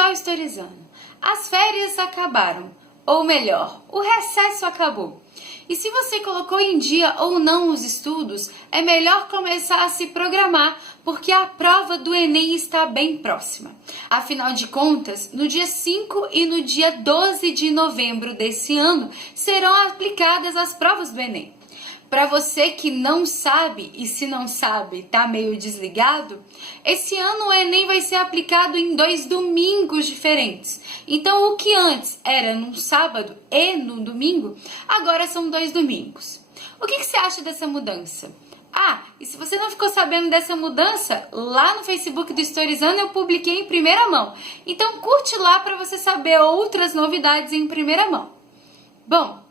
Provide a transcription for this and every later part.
ao Historizando. As férias acabaram, ou melhor, o recesso acabou. E se você colocou em dia ou não os estudos, é melhor começar a se programar, porque a prova do Enem está bem próxima. Afinal de contas, no dia 5 e no dia 12 de novembro desse ano, serão aplicadas as provas do Enem. Para você que não sabe, e se não sabe, tá meio desligado, esse ano o Enem vai ser aplicado em 2 domingos diferentes. Então, o que antes era num sábado e no domingo, agora são 2 domingos. O que você acha dessa mudança? Ah, e se você não ficou sabendo dessa mudança, lá no Facebook do Historizando eu publiquei em primeira mão. Então, curte lá para você saber outras novidades em primeira mão. Bom,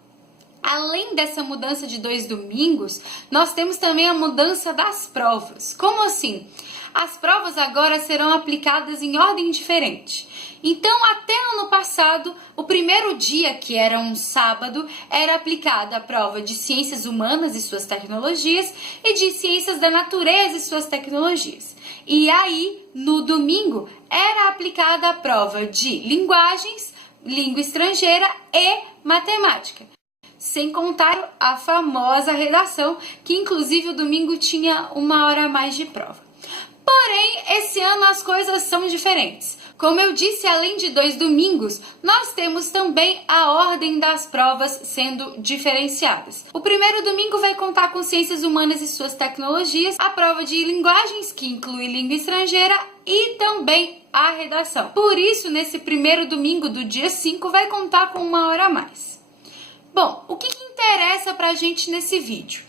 além dessa mudança de 2 domingos, nós temos também a mudança das provas. Como assim? As provas agora serão aplicadas em ordem diferente. Então, até ano passado, o primeiro dia, que era um sábado, era aplicada a prova de Ciências Humanas e suas tecnologias e de Ciências da Natureza e suas tecnologias. E aí, no domingo, era aplicada a prova de Linguagens, Língua Estrangeira e Matemática. Sem contar a famosa redação, que inclusive o domingo tinha 1 hora a mais de prova. Porém, esse ano as coisas são diferentes. Como eu disse, além de 2 domingos, nós temos também a ordem das provas sendo diferenciadas. O primeiro domingo vai contar com Ciências Humanas e suas tecnologias, a prova de Linguagens, que inclui língua estrangeira, e também a redação. Por isso, nesse primeiro domingo do dia 5, vai contar com 1 hora a mais. Bom, o que interessa pra gente nesse vídeo?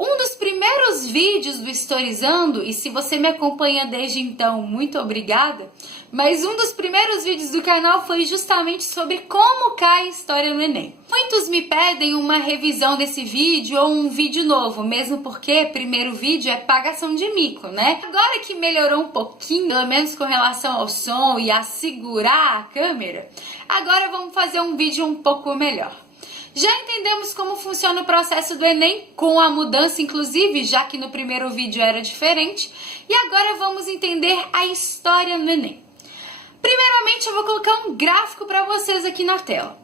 Um dos primeiros vídeos do Historizando, e se você me acompanha desde então, muito obrigada, mas um dos primeiros vídeos do canal foi justamente sobre como cai história no Enem. Muitos me pedem uma revisão desse vídeo ou um vídeo novo, mesmo porque primeiro vídeo é pagação de mico, né? Agora que melhorou um pouquinho, pelo menos com relação ao som e a segurar a câmera, agora vamos fazer um vídeo um pouco melhor. Já entendemos como funciona o processo do Enem, com a mudança inclusive, já que no primeiro vídeo era diferente. E agora vamos entender a história no Enem. Primeiramente eu vou colocar um gráfico para vocês aqui na tela.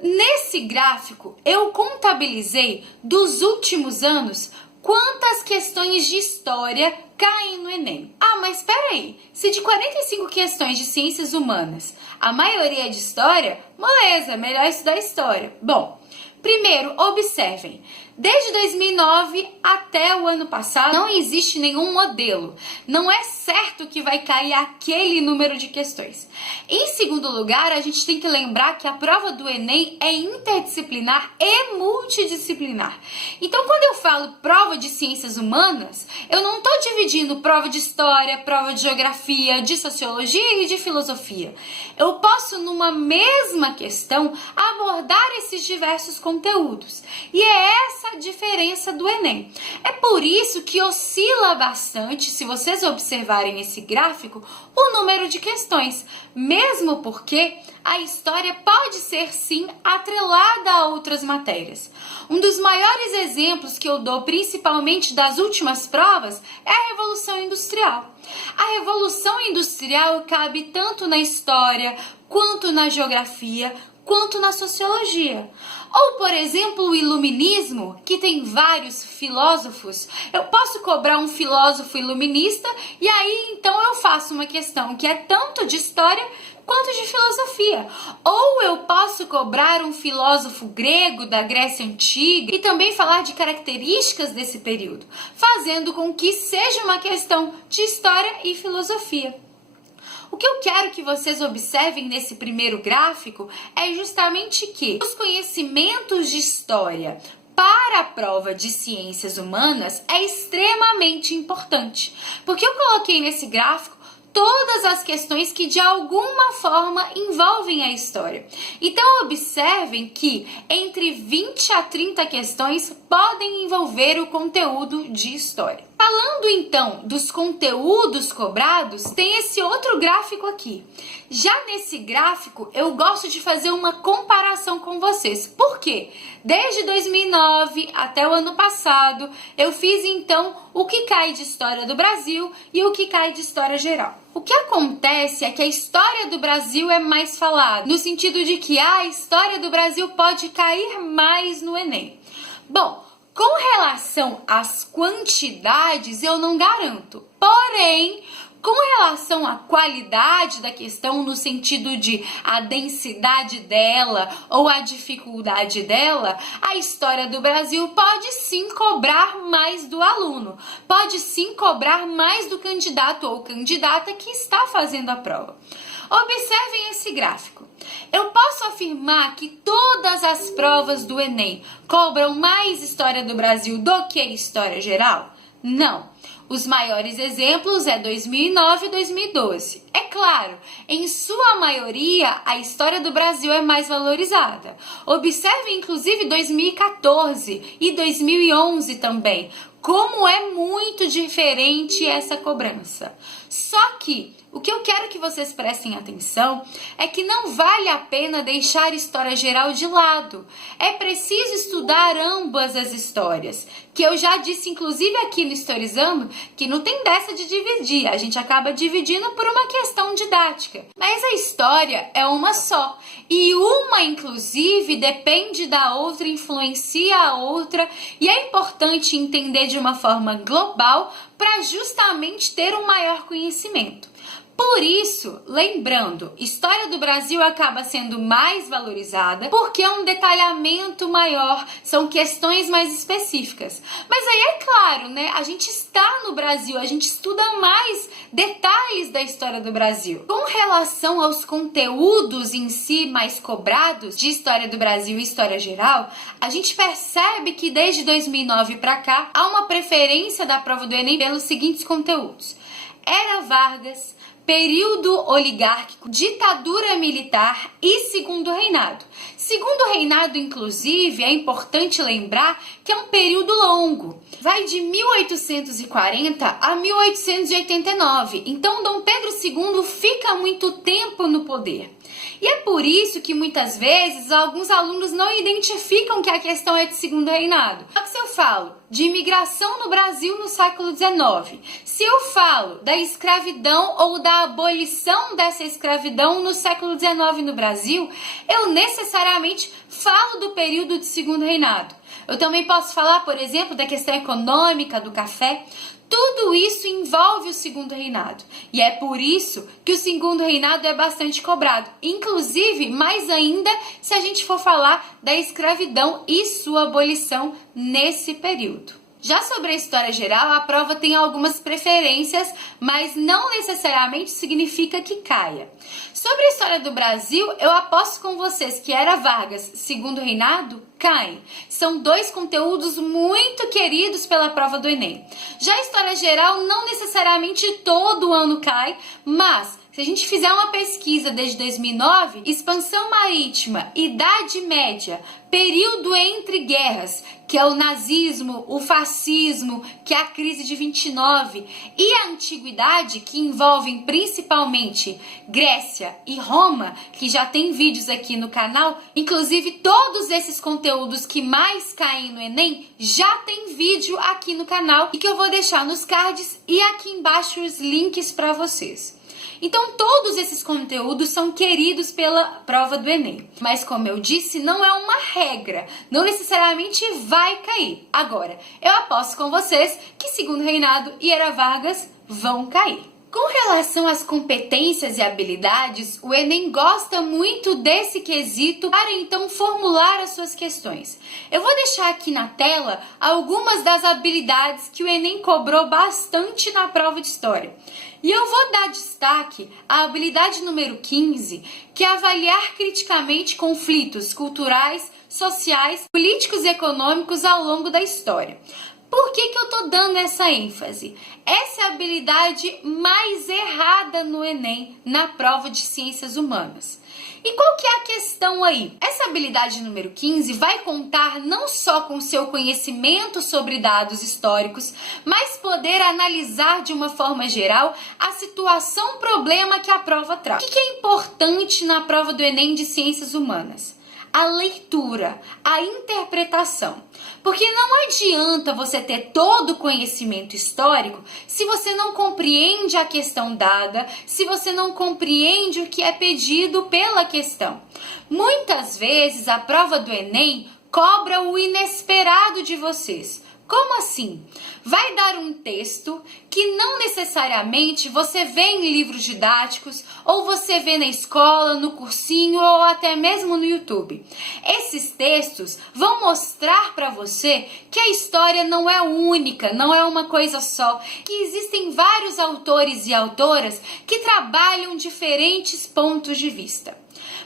Nesse gráfico eu contabilizei dos últimos anos quantas questões de história caem no Enem. Ah, mas espera aí, se de 45 questões de ciências humanas a maioria é de história, beleza, melhor estudar história. Bom, primeiro, observem, desde 2009 até o ano passado não existe nenhum modelo. Não é certo que vai cair aquele número de questões. Em segundo lugar, a gente tem que lembrar que a prova do Enem é interdisciplinar e multidisciplinar. Então, quando eu falo prova de ciências humanas, eu não estou dividindo prova de história, prova de geografia, de sociologia e de filosofia. Eu posso, numa mesma questão, abordar esses diversos conteúdos. E é essa a diferença do Enem. É por isso que oscila bastante, se vocês observarem esse gráfico, o número de questões. Mesmo porque a história pode ser, sim, atrelada a outras matérias. Um dos maiores exemplos que eu dou, principalmente das últimas provas, é a Revolução Industrial. A Revolução Industrial cabe tanto na história, quanto na geografia, quanto na sociologia. Ou, por exemplo, o iluminismo, que tem vários filósofos. Eu posso cobrar um filósofo iluminista e aí então eu faço uma questão que é tanto de história quanto de filosofia. Ou eu posso cobrar um filósofo grego da Grécia Antiga e também falar de características desse período, fazendo com que seja uma questão de história e filosofia. O que eu quero que vocês observem nesse primeiro gráfico é justamente que os conhecimentos de história para a prova de ciências humanas é extremamente importante, porque eu coloquei nesse gráfico todas as questões que de alguma forma envolvem a história. Então observem que entre 20 a 30 questões podem envolver o conteúdo de história. Falando então dos conteúdos cobrados, tem esse outro gráfico aqui. Já nesse gráfico, eu gosto de fazer uma comparação com vocês. Por quê? Desde 2009 até o ano passado, eu fiz então o que cai de História do Brasil e o que cai de História Geral. O que acontece é que a História do Brasil é mais falada, no sentido de que a História do Brasil pode cair mais no Enem. Bom, com relação às quantidades, eu não garanto. Porém, com relação à qualidade da questão, no sentido de a densidade dela ou a dificuldade dela, a História do Brasil pode sim cobrar mais do aluno, pode sim cobrar mais do candidato ou candidata que está fazendo a prova. Observem esse gráfico. Eu posso afirmar que todas as provas do Enem cobram mais História do Brasil do que História Geral? Não. Os maiores exemplos é 2009 e 2012. É claro, em sua maioria, a História do Brasil é mais valorizada. Observe, inclusive, 2014 e 2011 também, como é muito diferente essa cobrança. Só que o que eu quero que vocês prestem atenção é que não vale a pena deixar História Geral de lado. É preciso estudar ambas as histórias, que eu já disse, inclusive aqui no Historizando, que não tem dessa de dividir, a gente acaba dividindo por uma questão didática. Mas a história é uma só, e uma, inclusive, depende da outra, influencia a outra, e é importante entender de uma forma global para justamente ter um maior conhecimento. Por isso, lembrando, História do Brasil acaba sendo mais valorizada porque é um detalhamento maior, são questões mais específicas. Mas aí é claro, né? A gente está no Brasil, a gente estuda mais detalhes da história do Brasil. Com relação aos conteúdos em si mais cobrados de História do Brasil e História Geral, a gente percebe que desde 2009 para cá há uma preferência da prova do Enem pelos seguintes conteúdos: Era Vargas, período oligárquico, ditadura militar e segundo reinado. Segundo reinado, inclusive, é importante lembrar que é um período longo. Vai de 1840 a 1889. Então, Dom Pedro II fica muito tempo no poder. E é por isso que muitas vezes alguns alunos não identificam que a questão é de segundo reinado. Só que se eu falo de imigração no Brasil no século XIX, se eu falo da escravidão ou da abolição dessa escravidão no século XIX no Brasil, eu necessariamente falo do período de segundo reinado. Eu também posso falar, por exemplo, da questão econômica, do café. Tudo isso envolve o segundo reinado. E é por isso que o segundo reinado é bastante cobrado. Inclusive, mais ainda, se a gente for falar da escravidão e sua abolição nesse período. Já sobre a História Geral, a prova tem algumas preferências, mas não necessariamente significa que caia. Sobre a História do Brasil, eu aposto com vocês que Era Vargas, segundo reinado, caem. São dois conteúdos muito queridos pela prova do Enem. Já a História Geral não necessariamente todo ano cai, mas se a gente fizer uma pesquisa desde 2009, expansão marítima, Idade Média, período entre guerras, que é o nazismo, o fascismo, que é a crise de 29, e a antiguidade, que envolvem principalmente Grécia e Roma, que já tem vídeos aqui no canal, inclusive todos esses conteúdos que mais caem no Enem, já tem vídeo aqui no canal, e que eu vou deixar nos cards e aqui embaixo os links para vocês. Então, todos esses conteúdos são queridos pela prova do Enem. Mas, como eu disse, não é uma regra. Não necessariamente vai cair. Agora, eu aposto com vocês que segundo reinado e Era Vargas vão cair. Com relação às competências e habilidades, o Enem gosta muito desse quesito para então formular as suas questões. Eu vou deixar aqui na tela algumas das habilidades que o Enem cobrou bastante na prova de História. E eu vou dar destaque à habilidade número 15, que é avaliar criticamente conflitos culturais, sociais, políticos e econômicos ao longo da história. Por que eu tô dando essa ênfase? Essa é a habilidade mais errada no Enem, na prova de Ciências Humanas. E qual que é a questão aí? Essa habilidade número 15 vai contar não só com seu conhecimento sobre dados históricos, mas poder analisar de uma forma geral a situação, problema que a prova traz. O que é importante na prova do Enem de Ciências Humanas? A leitura, a interpretação. Porque não adianta você ter todo o conhecimento histórico se você não compreende a questão dada, se você não compreende o que é pedido pela questão. Muitas vezes a prova do Enem cobra o inesperado de vocês. Como assim? Vai dar um texto que não necessariamente você vê em livros didáticos, ou você vê na escola, no cursinho, ou até mesmo no YouTube. Esses textos vão mostrar para você que a história não é única, não é uma coisa só, que existem vários autores e autoras que trabalham diferentes pontos de vista.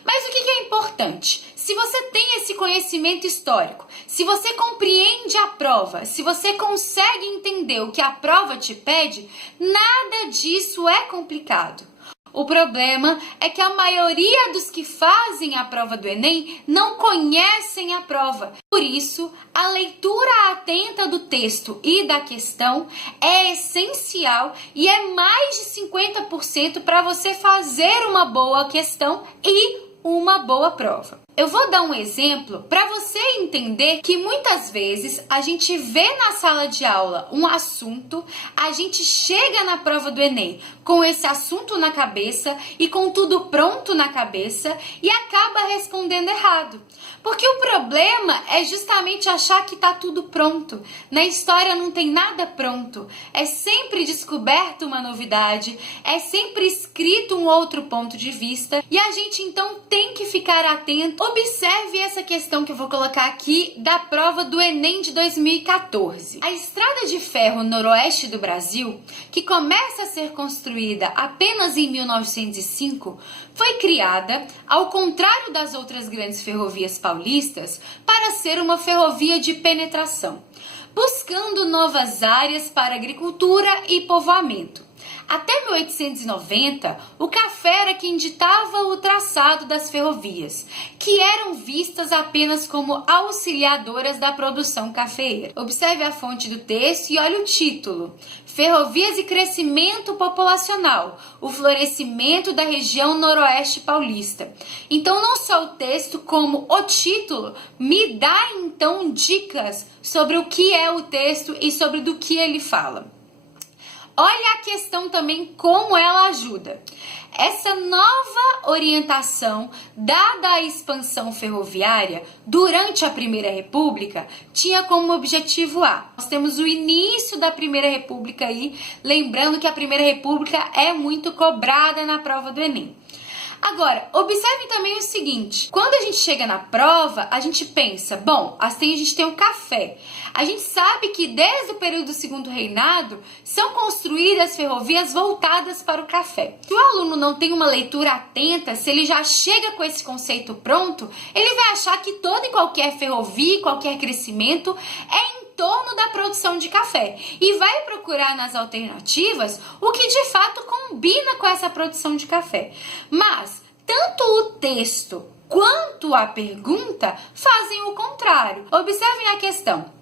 Mas o que é importante? Se você tem esse conhecimento histórico, se você compreende a prova, se você consegue entender o que a prova te pede, nada disso é complicado. O problema é que a maioria dos que fazem a prova do Enem não conhecem a prova. Por isso, a leitura atenta do texto e da questão é essencial e é mais de 50% para você fazer uma boa questão e uma boa prova. Eu vou dar um exemplo para você entender que muitas vezes a gente vê na sala de aula um assunto, a gente chega na prova do Enem com esse assunto na cabeça e com tudo pronto na cabeça e acaba respondendo errado. Porque o problema é justamente achar que está tudo pronto. Na história não tem nada pronto. É sempre descoberto uma novidade, é sempre escrito um outro ponto de vista e a gente então tem que ficar atento. Observe essa questão que eu vou colocar aqui da prova do Enem de 2014. A estrada de ferro noroeste do Brasil, que começa a ser construída apenas em 1905, foi criada, ao contrário das outras grandes ferrovias paulistas, para ser uma ferrovia de penetração, buscando novas áreas para agricultura e povoamento. Até 1890, o café era quem ditava o traçado das ferrovias, que eram vistas apenas como auxiliadoras da produção cafeeira. Observe a fonte do texto e olhe o título: Ferrovias e Crescimento Populacional, o florescimento da região noroeste paulista. Então, não só o texto, como o título me dá então dicas sobre o que é o texto e sobre do que ele fala. Olha a questão também como ela ajuda. Essa nova orientação dada à expansão ferroviária durante a Primeira República tinha como objetivo A. Nós temos o início da Primeira República aí, lembrando que a Primeira República é muito cobrada na prova do Enem. Agora, observem também o seguinte, quando a gente chega na prova, a gente pensa, bom, assim a gente tem o café. A gente sabe que desde o período do Segundo Reinado são construídas ferrovias voltadas para o café. Se o aluno não tem uma leitura atenta, se ele já chega com esse conceito pronto, ele vai achar que toda e qualquer ferrovia, qualquer crescimento é em torno da produção de café e vai procurar nas alternativas o que de fato combina com essa produção de café. Mas tanto o texto quanto a pergunta fazem o contrário. Observem a questão.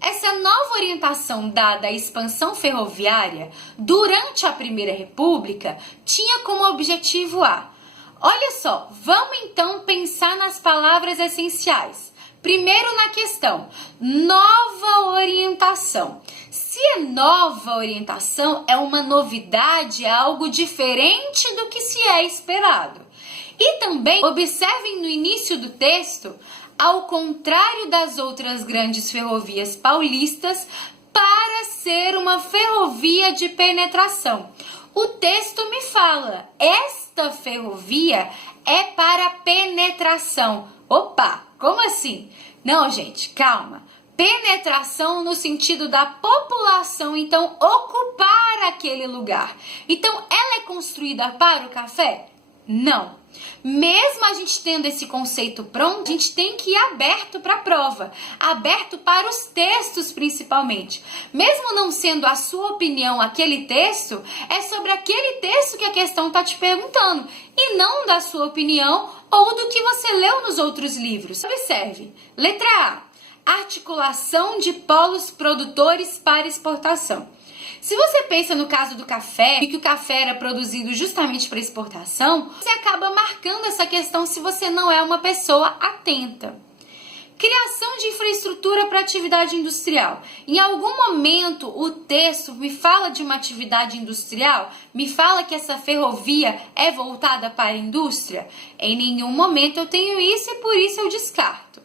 Essa nova orientação dada à expansão ferroviária durante a Primeira República tinha como objetivo A. Olha só, vamos então pensar nas palavras essenciais. Primeiro na questão, nova orientação. Se é nova orientação, é uma novidade, é algo diferente do que se é esperado. E também, observem no início do texto, ao contrário das outras grandes ferrovias paulistas, para ser uma ferrovia de penetração. O texto me fala, esta ferrovia é para penetração. Opa, como assim? Não, gente, calma. Penetração no sentido da população, então ocupar aquele lugar. Então, ela é construída para o café? Não. Mesmo a gente tendo esse conceito pronto, a gente tem que ir aberto para a prova, aberto para os textos principalmente. Mesmo não sendo a sua opinião aquele texto, é sobre aquele texto que a questão está te perguntando, e não da sua opinião ou do que você leu nos outros livros. Observe, letra A, articulação de polos produtores para exportação. Se você pensa no caso do café, e que o café era produzido justamente para exportação, você acaba marcando essa questão se você não é uma pessoa atenta. Criação de infraestrutura para atividade industrial. Em algum momento o texto me fala de uma atividade industrial? Me fala que essa ferrovia é voltada para a indústria? Em nenhum momento eu tenho isso e por isso eu descarto.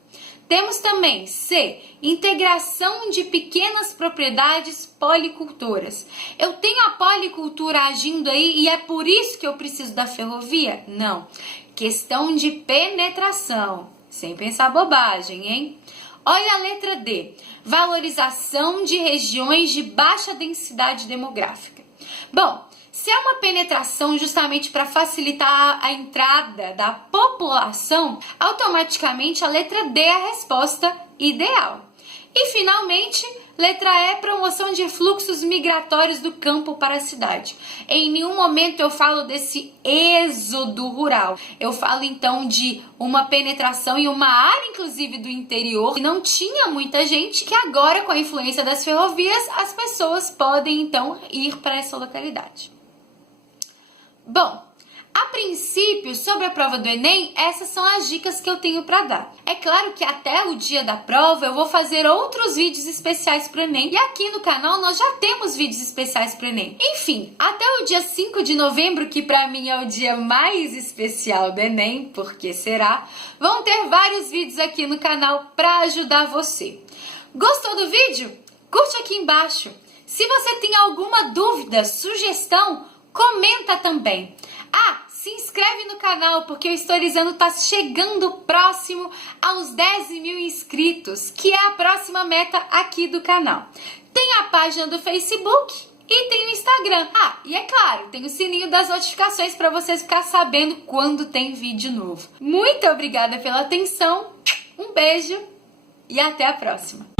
Temos também C, integração de pequenas propriedades policultoras. Eu tenho a policultura agindo aí e é por isso que eu preciso da ferrovia? Não. Questão de penetração. Sem pensar bobagem, hein? Olha a letra D, valorização de regiões de baixa densidade demográfica. Bom, se é uma penetração justamente para facilitar a entrada da população, automaticamente a letra D é a resposta ideal. E finalmente, letra E, promoção de fluxos migratórios do campo para a cidade. Em nenhum momento eu falo desse êxodo rural. Eu falo então de uma penetração em uma área, inclusive do interior, que não tinha muita gente, que agora, com a influência das ferrovias, as pessoas podem então ir para essa localidade. Bom, a princípio, sobre a prova do Enem, essas são as dicas que eu tenho para dar. É claro que até o dia da prova eu vou fazer outros vídeos especiais para o Enem. E aqui no canal nós já temos vídeos especiais para o Enem. Enfim, até o dia 5 de novembro, que para mim é o dia mais especial do Enem, porque será, vão ter vários vídeos aqui no canal para ajudar você. Gostou do vídeo? Curte aqui embaixo. Se você tem alguma dúvida, sugestão, comenta também. Se inscreve no canal, porque o Historizando está chegando próximo aos 10 mil inscritos, que é a próxima meta aqui do canal. Tem a página do Facebook e tem o Instagram. E é claro, tem o sininho das notificações para vocês ficar sabendo quando tem vídeo novo. Muito obrigada pela atenção, um beijo e até a próxima.